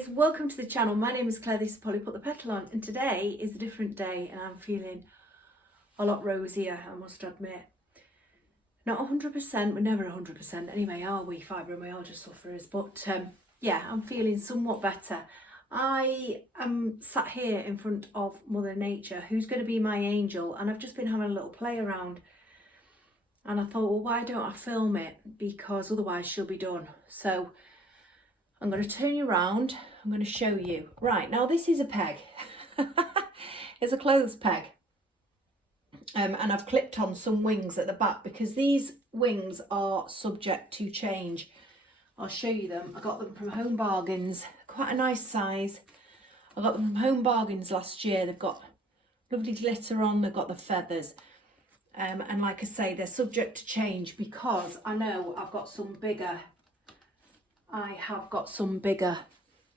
guys, welcome to the channel. My name is Claire, this is Polly Put the Petal On, and today is a different day and I'm feeling a lot rosier, I must admit. Not 100%, we're never 100% anyway, are we, fibromyalgia sufferers? But yeah, I'm feeling somewhat better. I am sat here in front of Mother Nature, who's going to be my angel, and I've just been having a little play around. And I thought, well, why don't I film it? Because otherwise she'll be done. So I'm going to turn you around. I'm going to show you. Right, now this is a peg. It's a clothes peg. And I've clipped on some wings at the back because these wings are subject to change. I'll show you them. I got them from Home Bargains. Quite a nice size. I got them from Home Bargains last year. They've got lovely glitter on. They've got the feathers. And like I say, they're subject to change because I know I've got some bigger... I have got some bigger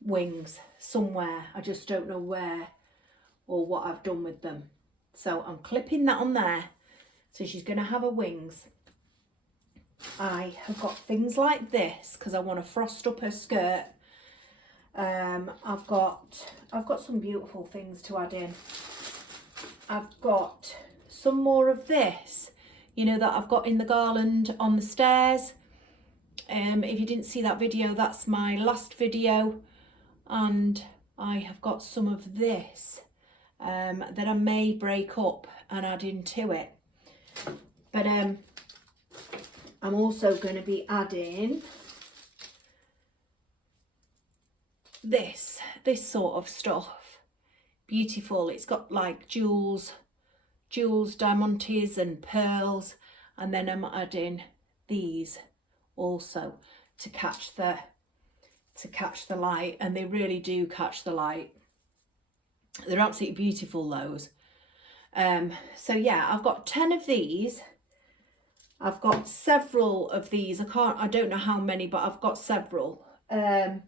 wings somewhere. I just don't know where or what I've done with them. So I'm clipping that on there. So she's going to have her wings. I have got things like this because I want to frost up her skirt. I've got some beautiful things to add in. I've got some more of this, you know, that I've got in the garland on the stairs. If you didn't see that video, that's my last video, and I have got some of this that I may break up and add into it. But I'm also going to be adding this sort of stuff. Beautiful. It's got like jewels, diamantes and pearls, and then I'm adding these also to catch the light, and they really do catch the light. They're absolutely beautiful, those. So yeah, I've got 10 of these. I've got several of these. I don't know how many, but I've got several. I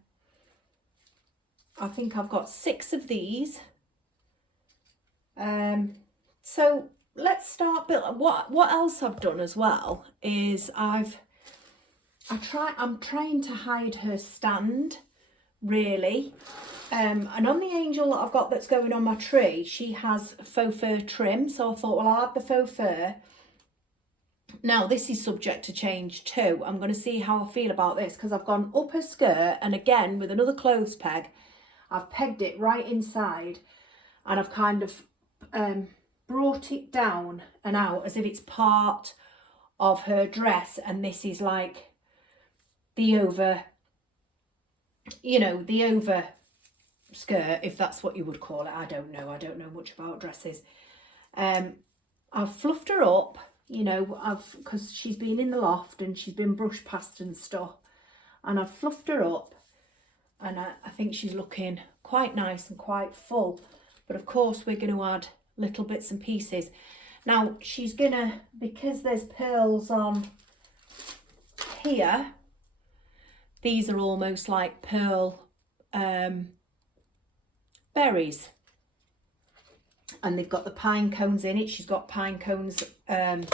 think I've got 6 of these. So let's start building. What else I've done as well is I'm trying to hide her stand, really. And on the angel that I've got that's going on my tree, she has faux fur trim. So I thought, well, I'll add the faux fur. Now, this is subject to change too. I'm going to see how I feel about this because I've gone up her skirt, and again, with another clothes peg, I've pegged it right inside, and I've kind of brought it down and out as if it's part of her dress, and this is like the over, you know, the over skirt, if that's what you would call it. I don't know much about dresses. I've fluffed her up, you know, because she's been in the loft and she's been brushed past and stuff, and I've fluffed her up, and I think she's looking quite nice and quite full. But of course we're going to add little bits and pieces. Now she's gonna, because there's pearls on here, these are almost like pearl berries, and they've got the pine cones in it. She's got pine cones in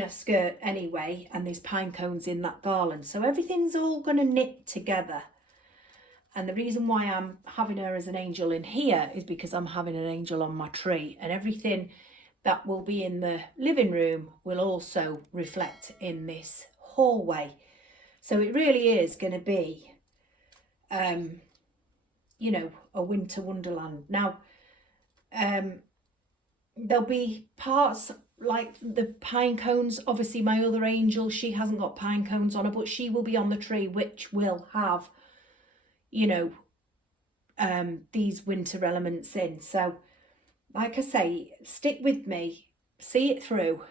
her skirt anyway, and there's pine cones in that garland, so everything's all going to knit together. And the reason why I'm having her as an angel in here is because I'm having an angel on my tree, and everything that will be in the living room will also reflect in this hallway. So it really is going to be, you know, a winter wonderland. Now, there'll be parts like the pine cones. Obviously, my other angel, she hasn't got pine cones on her, but she will be on the tree, which will have, you know, these winter elements in. So, like I say, stick with me, see it through.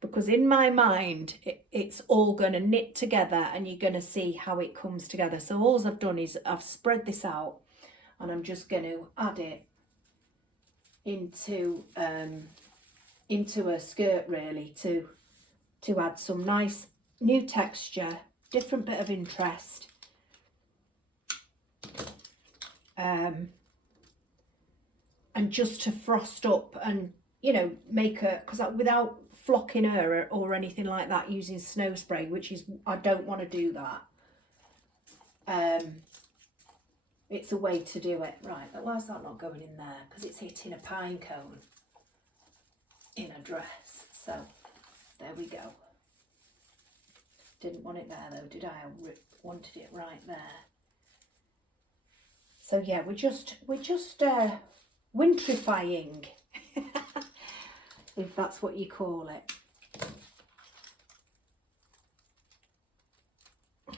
Because in my mind, it's all going to knit together, and you're going to see how it comes together. So all I've done is I've spread this out, and I'm just going to add it into her skirt, really, to add some nice new texture, different bit of interest. And just to frost up and, you know, make her, because without flocking her or anything like that using snow spray, which is, I don't want to do that. it's a way to do it. Right, why is that not going in there? Because it's hitting a pine cone in a dress. So there we go. Didn't want it there though, did I? I wanted it right there. So yeah, we're just wintrifying, if that's what you call it.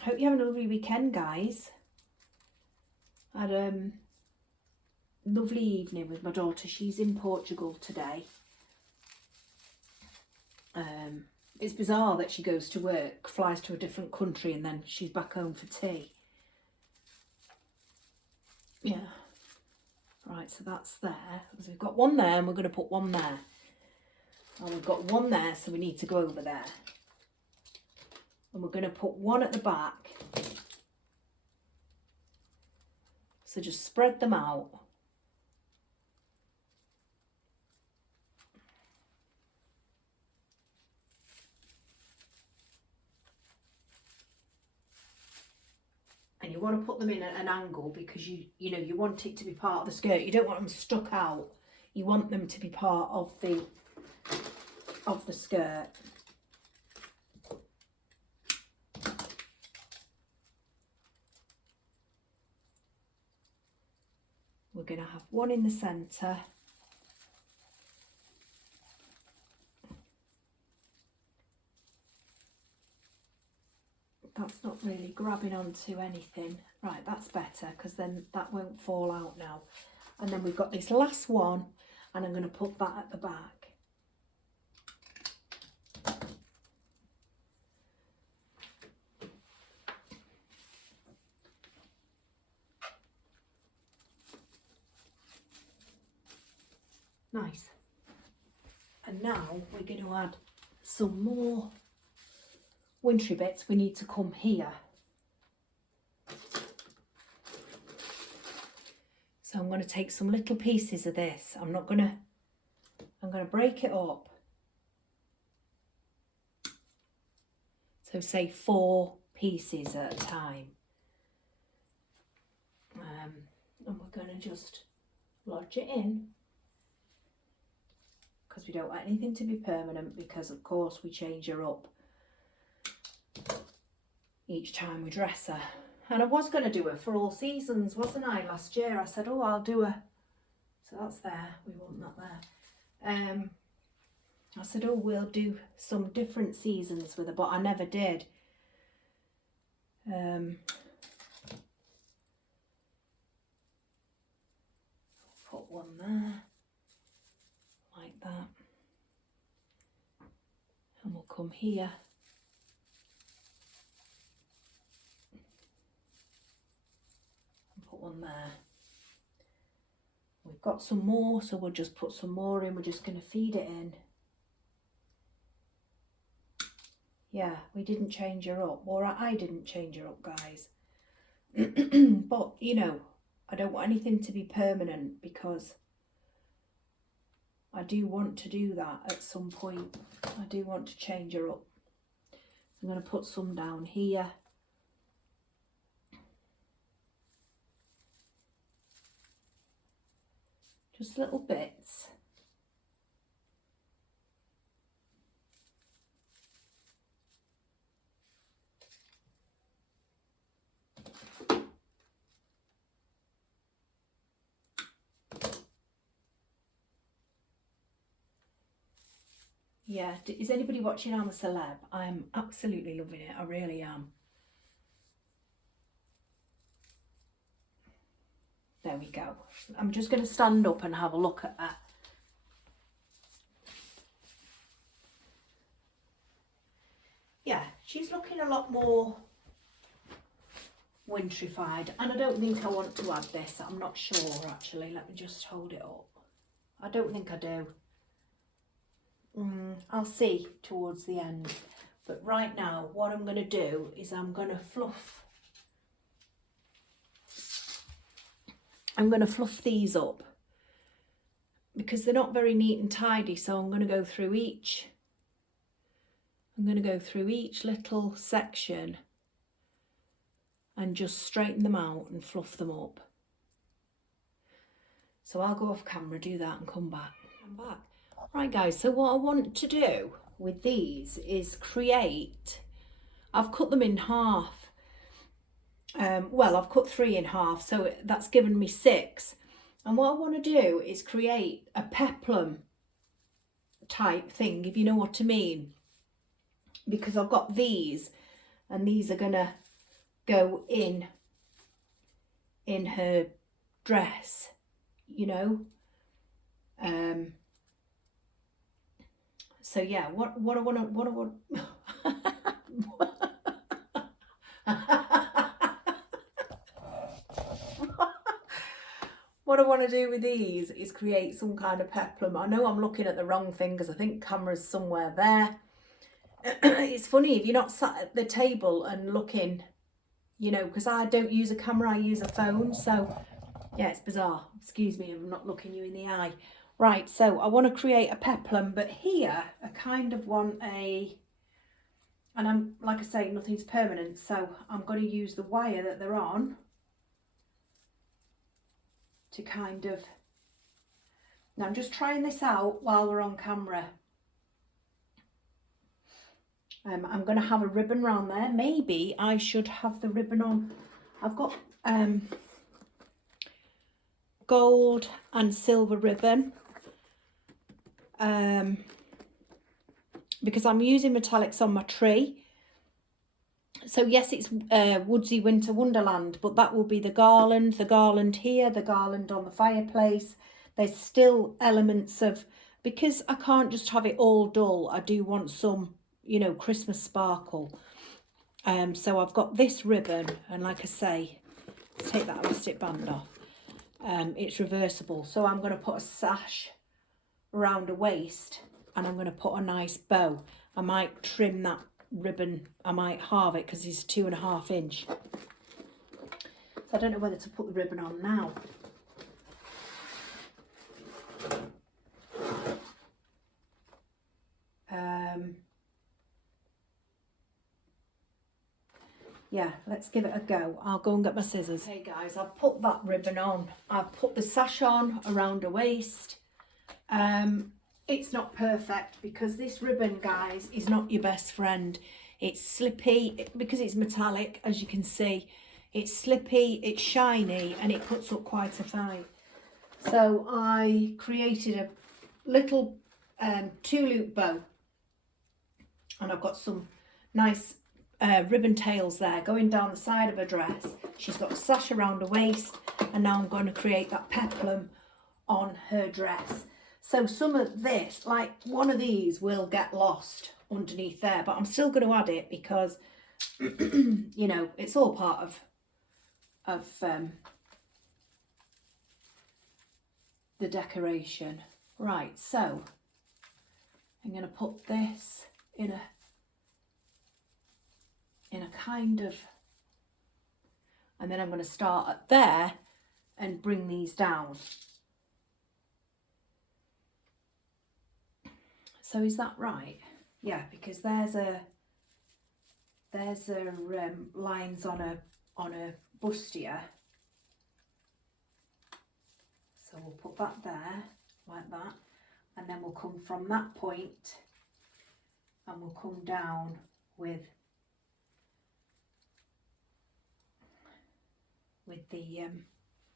Hope you're having a lovely weekend, guys. I had a lovely evening with my daughter. She's in Portugal today. It's bizarre that she goes to work, flies to a different country, and then she's back home for tea. Yeah. Right, so that's there. So we've got one there and we're going to put one there. And we've got one there, so we need to go over there. And we're going to put one at the back. So just spread them out. And you want to put them in at an angle because you know you want it to be part of the skirt. You don't want them stuck out. You want them to be part of the skirt. We're going to have one in the centre. That's not really grabbing onto anything. Right, that's better because then that won't fall out now. And then we've got this last one and I'm going to put that at the back. Nice. And now we're going to add some more wintry bits. We need to come here. So I'm going to take some little pieces of this. I'm going to break it up. So say 4 pieces at a time. And we're going to just lodge it in. Because we don't want anything to be permanent, because of course we change her up each time we dress her. And I was going to do her for all seasons, wasn't I? Last year I said, oh, I'll do her. So that's there. We want that there. I said, oh, we'll do some different seasons with her, but I never did. Put one there, like that. And we'll come here. Put one there. We've got some more, so we'll just put some more in. We're just going to feed it in. Yeah, we didn't change her up, or I didn't change her up, guys. But, you know, I don't want anything to be permanent because I do want to do that at some point. I do want to change her up. I'm going to put some down here. Just little bits. Yeah, is anybody watching I'm a Celeb? I'm absolutely loving it, I really am. There we go. I'm just going to stand up and have a look at her. Yeah, she's looking a lot more wintrified, and I don't think I want to add this. I'm not sure actually. Let me just hold it up. I don't think I do. I'll see towards the end. But right now, what I'm going to do is I'm going to fluff. I'm going to fluff these up because they're not very neat and tidy. So I'm going to go through each. I'm going to go through each little section and just straighten them out and fluff them up. So I'll go off camera, do that and come back. I'm back. Right guys, so what I want to do with these is create, I've cut them in half. Well, I've cut 3 in half, so that's given me 6. And what I want to do is create a peplum type thing, if you know what I mean. Because I've got these, and these are going to go in her dress, you know. So yeah, what I want what I want to do with these is create some kind of peplum. I know I'm looking at the wrong thing because I think camera's somewhere there. It's funny if you're not sat at the table and looking, you know, because I don't use a camera, I use a phone. So yeah, it's bizarre. Excuse me, I'm not looking you in the eye. Right, so I want to create a peplum, but here I kind of want a, and I'm, like I say, nothing's permanent, so I'm going to use the wire that they're on to kind of, now I'm just trying this out while we're on camera. I'm going to have a ribbon around there. Maybe I should have the ribbon on. I've got gold and silver ribbon. Because I'm using metallics on my tree. So yes, it's Woodsy Winter Wonderland, but that will be the garland here, the garland on the fireplace. There's still elements of, because I can't just have it all dull, I do want some, you know, Christmas sparkle. So I've got this ribbon, and like I say, take that elastic band off. It's reversible, so I'm going to put a sash around a waist, and I'm going to put a nice bow. I might trim that ribbon, I might halve it because it's 2.5 inch. So I don't know whether to put the ribbon on now. Yeah, let's give it a go. I'll go and get my scissors. Hey guys, I've put that ribbon on. I've put the sash on around her waist. It's not perfect because this ribbon, guys, is not your best friend. It's slippy because it's metallic, as you can see. It's slippy, it's shiny, and it cuts up quite a fight. So I created a little 2-loop bow, and I've got some nice ribbon tails there going down the side of her dress. She's got a sash around her waist, and now I'm going to create that peplum on her dress. So some of this, like one of these, will get lost underneath there, but I'm still going to add it because you know, it's all part of the decoration. Right, so I'm going to put this in a kind of, and then I'm going to start at there and bring these down. So is that right? Yeah, because there's lines on a bustier. So we'll put that there like that, and then we'll come from that point and we'll come down with the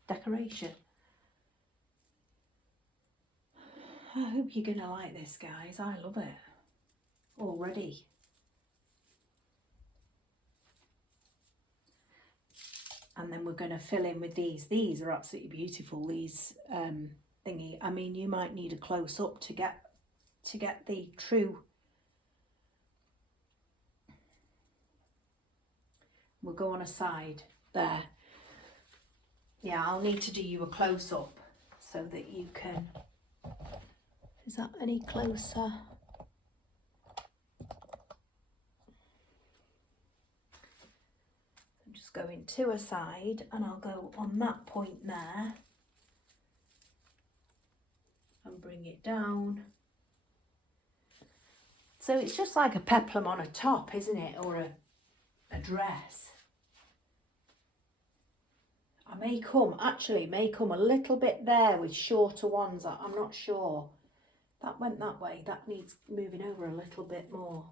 decoration. I hope you're gonna like this, guys. I love it already. And then we're gonna fill in with these. These are absolutely beautiful. These thingy. I mean, you might need a close up to get the true. We'll go on a side there. Yeah, I'll need to do you a close up so that you can. Is that any closer? I'm just going to a side, and I'll go on that point there and bring it down. So it's just like a peplum on a top, isn't it? Or a dress. I may come a little bit there with shorter ones. I'm not sure. That went that way. That needs moving over a little bit more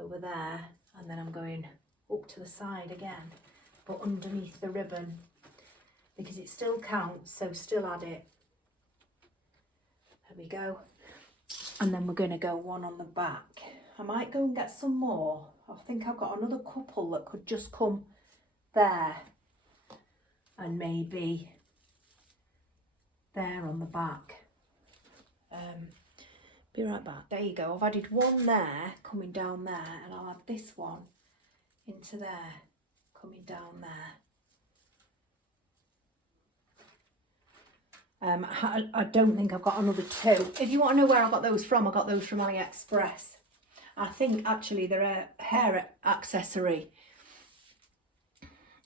over there. And then I'm going up to the side again, but underneath the ribbon, because it still counts, so still add it. There we go. And then we're going to go one on the back. I might go and get some more. I think I've got another couple that could just come there and maybe there on the back. Be right back. There you go. I've added one there coming down there, and I'll add this one into there coming down there. I don't think I've got another two. If you want to know where I got those from, I got those from AliExpress. I think actually they're a hair accessory.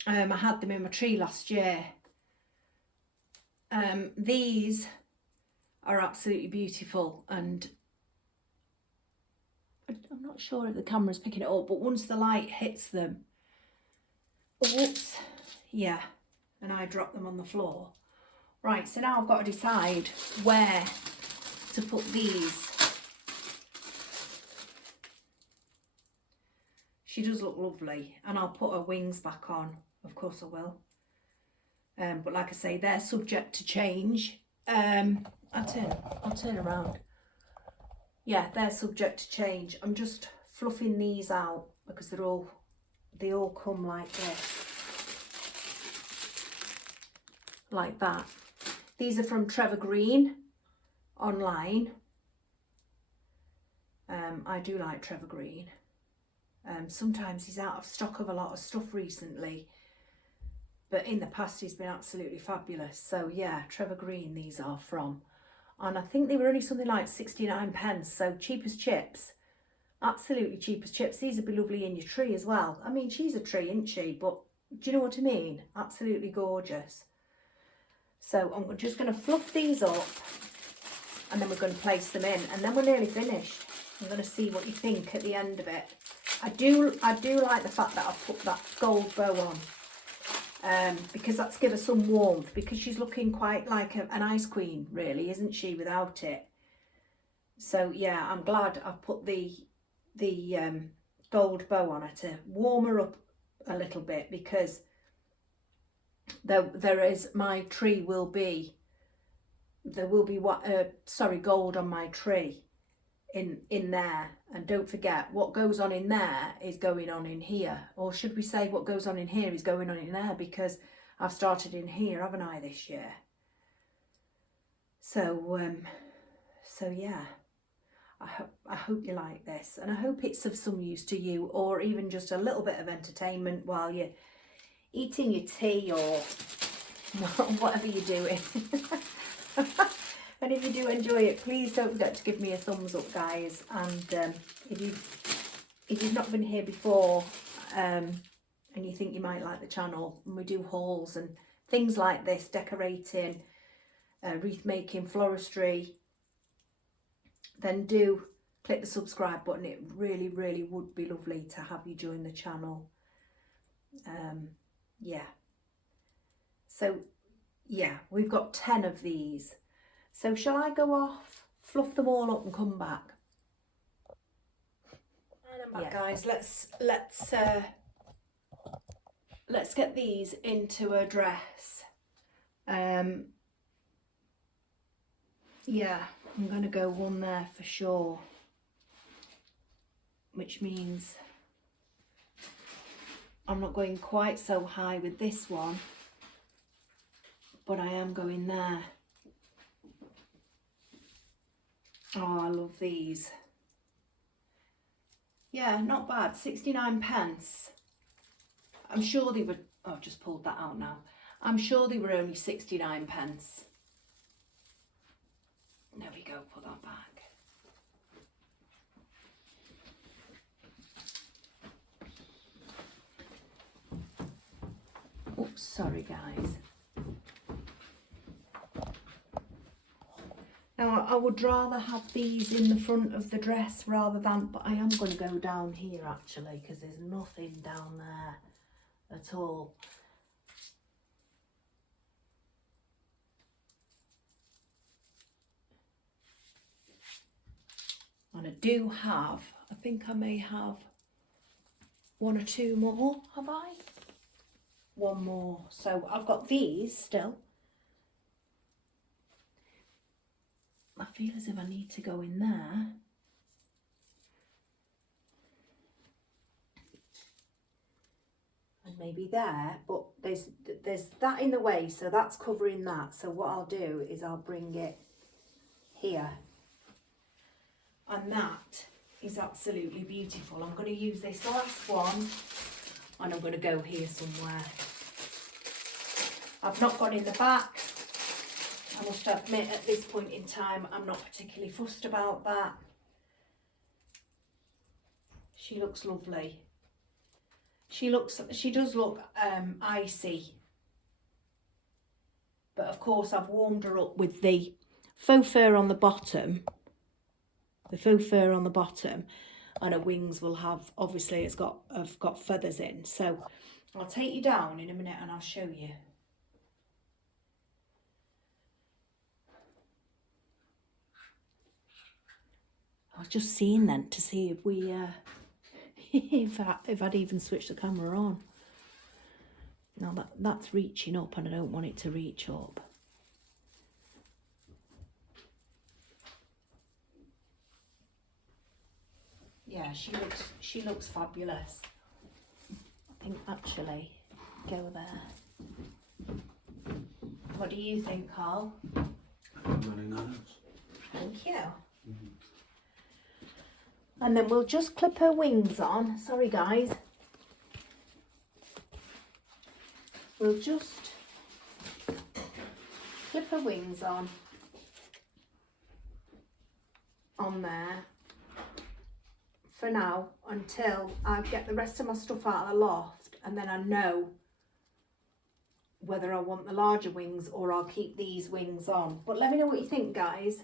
I had them in my tree last year. These are absolutely beautiful, and I'm not sure if the camera's picking it up, but once the light hits them, whoops, yeah, and I drop them on the floor. Right, so now I've got to decide where to put these. She does look lovely, and I'll put her wings back on, of course I will. But like I say, they're subject to change. I'll turn around. Yeah, they're subject to change. I'm just fluffing these out because they all come like this. Like that. These are from Trevor Green online. I do like Trevor Green. Sometimes he's out of stock of a lot of stuff recently, but in the past he's been absolutely fabulous. So yeah, Trevor Green these are from. And I think they were only something like 69p, so cheap as chips. Absolutely cheap as chips. These would be lovely in your tree as well. I mean, she's a tree, isn't she? But do you know what I mean? Absolutely gorgeous. So I'm just going to fluff these up, and then we're going to place them in, and then we're nearly finished. I'm going to see what you think at the end of it. I do like the fact that I've put that gold bow on. Because that's given her some warmth, because she's looking quite like an ice queen, really, isn't she, without it? So yeah, I'm glad I've put the gold bow on her to warm her up a little bit, because my tree will be, there will be gold on my tree in there. And don't forget, what goes on in there is going on in here, or should we say what goes on in here is going on in there, because I've started in here, haven't I, this year? So yeah, I hope you like this, and I hope it's of some use to you, or even just a little bit of entertainment while you're eating your tea or whatever you're doing. And if you do enjoy it, please don't forget to give me a thumbs up, guys. And if you've not been here before, and you think you might like the channel, and we do hauls and things like this, decorating, wreath making, floristry, then do click the subscribe button. It really, really would be lovely to have you join the channel. Yeah. So yeah, we've got 10 of these. So shall I go off, fluff them all up and come back? And I'm back, guys. Let's get these into a dress. Yeah, I'm gonna go one there for sure, which means I'm not going quite so high with this one, but I am going there. Oh, I love these. Yeah, not bad. 69p. I'm sure they were, oh, I've just pulled that out now. I'm sure they were only 69p. There we go, put that back. Oops, sorry guys. Now, I would rather have these in the front of the dress rather than, but I am going to go down here actually, because there's nothing down there at all. And I do have, I think I may have one or two more, have I? One more. So I've got these still. I feel as if I need to go in there. And maybe there, but there's that in the way, so that's covering that. So what I'll do is I'll bring it here. And that is absolutely beautiful. I'm going to use this last one and I'm going to go here somewhere. I've not gone in the back. I must admit at this point in time I'm not particularly fussed about that. She looks lovely. She does look icy. But of course I've warmed her up with the faux fur on the bottom. The faux fur on the bottom, and her wings will have, obviously have got feathers in. So I'll take you down in a minute and I'll show you. I was just seeing then to see if we, if I'd even switched the camera on. Now that's reaching up and I don't want it to reach up. Yeah, she looks fabulous. I think actually go there. What do you think, Carl? Very nice. Thank you. And then we'll just clip her wings on. Sorry guys. We'll just clip her wings on there for now until I get the rest of my stuff out of the loft, and then I know whether I want the larger wings or I'll keep these wings on. But let me know what you think, guys.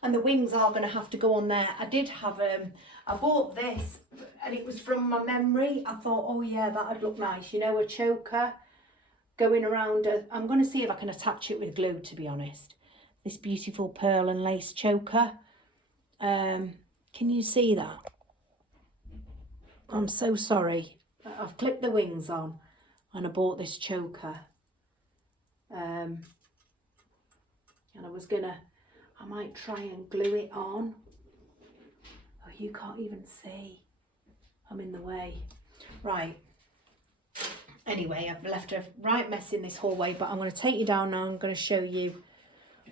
And the wings are going to have to go on there. I did have, I bought this and it was from my memory. I thought, oh yeah, that'd look nice. You know, a choker going around. I'm going to see if I can attach it with glue, to be honest. This beautiful pearl and lace choker. Can you see that? I'm so sorry. I've clipped the wings on and I bought this choker. And I was gonna, I might try and glue it on. Oh, you can't even see. I'm in the way. Right. Anyway, I've left a right mess in this hallway, but I'm going to take you down now. I'm going to show you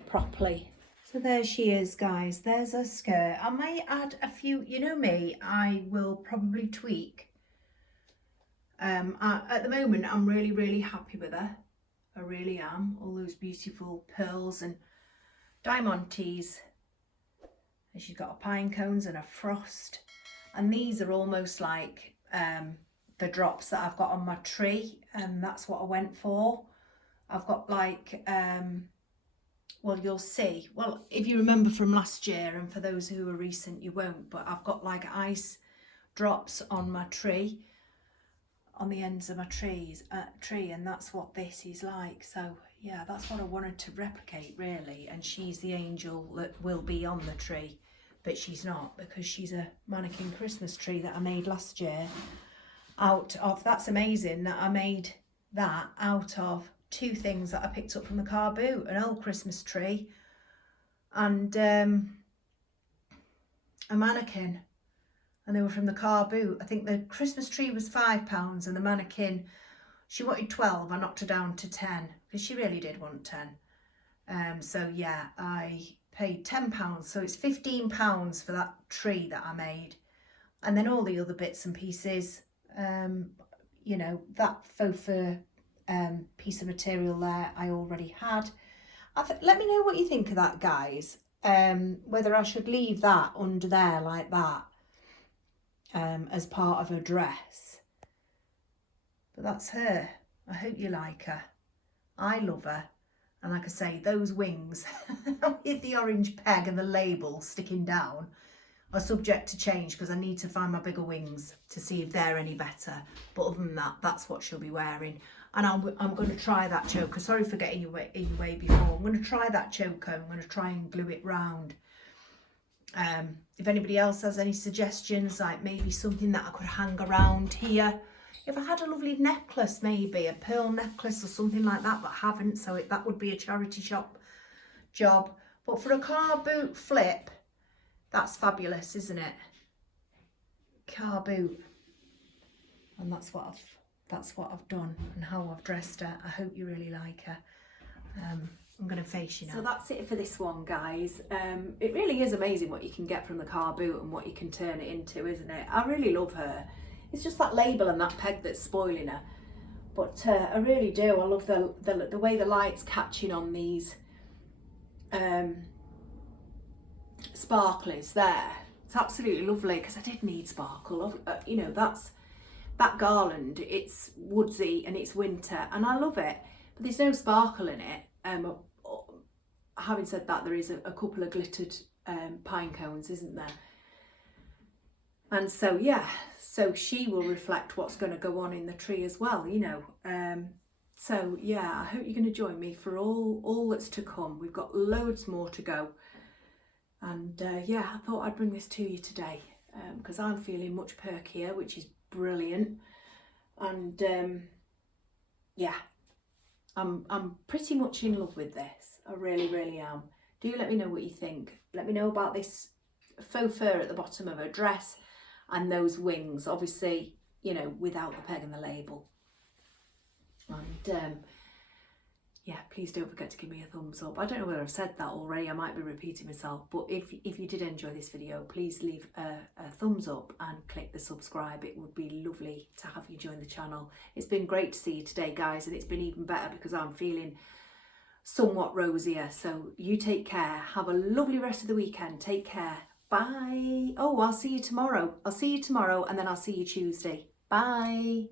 properly. So there she is, guys. There's her skirt. I may add a few, you know me, I will probably tweak. At the moment, I'm really, really happy with her. I really am. All those beautiful pearls and diamantes. And she's got a pine cones and a frost. And these are almost like the drops that I've got on my tree. And that's what I went for. I've got like, well, you'll see. Well, if you remember from last year, and for those who are recent, you won't. But I've got like ice drops on my tree, on the ends of my tree, and that's what this is like. So yeah, that's what I wanted to replicate, really. And she's the angel that will be on the tree, but she's not, because she's a mannequin Christmas tree that I made last year out of, that's amazing that I made that out of two things that I picked up from the car boot, an old Christmas tree and a mannequin, and they were from the car boot. I think the Christmas tree was £5 and the mannequin, she wanted 12. I knocked her down to 10 because she really did want 10. So yeah, I paid £10, so it's £15 for that tree that I made, and then all the other bits and pieces, you know, that faux fur piece of material there I already had. Let me know what you think of that, guys, whether I should leave that under there like that as part of her dress. But that's her. I hope you like her. I love her. And like I say, those wings with the orange peg and the label sticking down, are subject to change because I need to find my bigger wings to see if they're any better. But other than that, that's what she'll be wearing. And I'm going to try that choker. Sorry for getting in your way before. I'm going to try that choker. I'm going to try and glue it round. If anybody else has any suggestions, like maybe something that I could hang around here. If I had a lovely necklace, maybe a pearl necklace or something like that, but I haven't, so that would be a charity shop job. But for a car boot flip, that's fabulous, isn't it? Car boot. And that's what I've done and how I've dressed her. I hope you really like her. I'm going to face you now. So that's it for this one, guys. It really is amazing what you can get from the car boot and what you can turn it into, isn't it? I really love her. It's just that label and that peg that's spoiling her. But I really do. I love the way the light's catching on these sparklers there. It's absolutely lovely because I did need sparkle. You know, that garland, it's woodsy and it's winter and I love it. But there's no sparkle in it. Having said that, there is a couple of glittered pine cones, isn't there? And so, yeah, so she will reflect what's going to go on in the tree as well, you know. So, yeah, I hope you're going to join me for all that's to come. We've got loads more to go. And, yeah, I thought I'd bring this to you today because I'm feeling much perkier, which is brilliant. And, yeah, I'm pretty much in love with this. I really, really am. Do let me know what you think. Let me know about this faux fur at the bottom of her dress and those wings, obviously, you know, without the peg and the label. And yeah, please don't forget to give me a thumbs up. I don't know whether I've said that already, I might be repeating myself, but if you did enjoy this video, please leave a thumbs up and click the subscribe. It would be lovely to have you join the channel. It's been great to see you today, guys, and it's been even better because I'm feeling somewhat rosier. So you take care. Have a lovely rest of the weekend. Take care. Bye. Oh, I'll see you tomorrow. And then I'll see you Tuesday. Bye.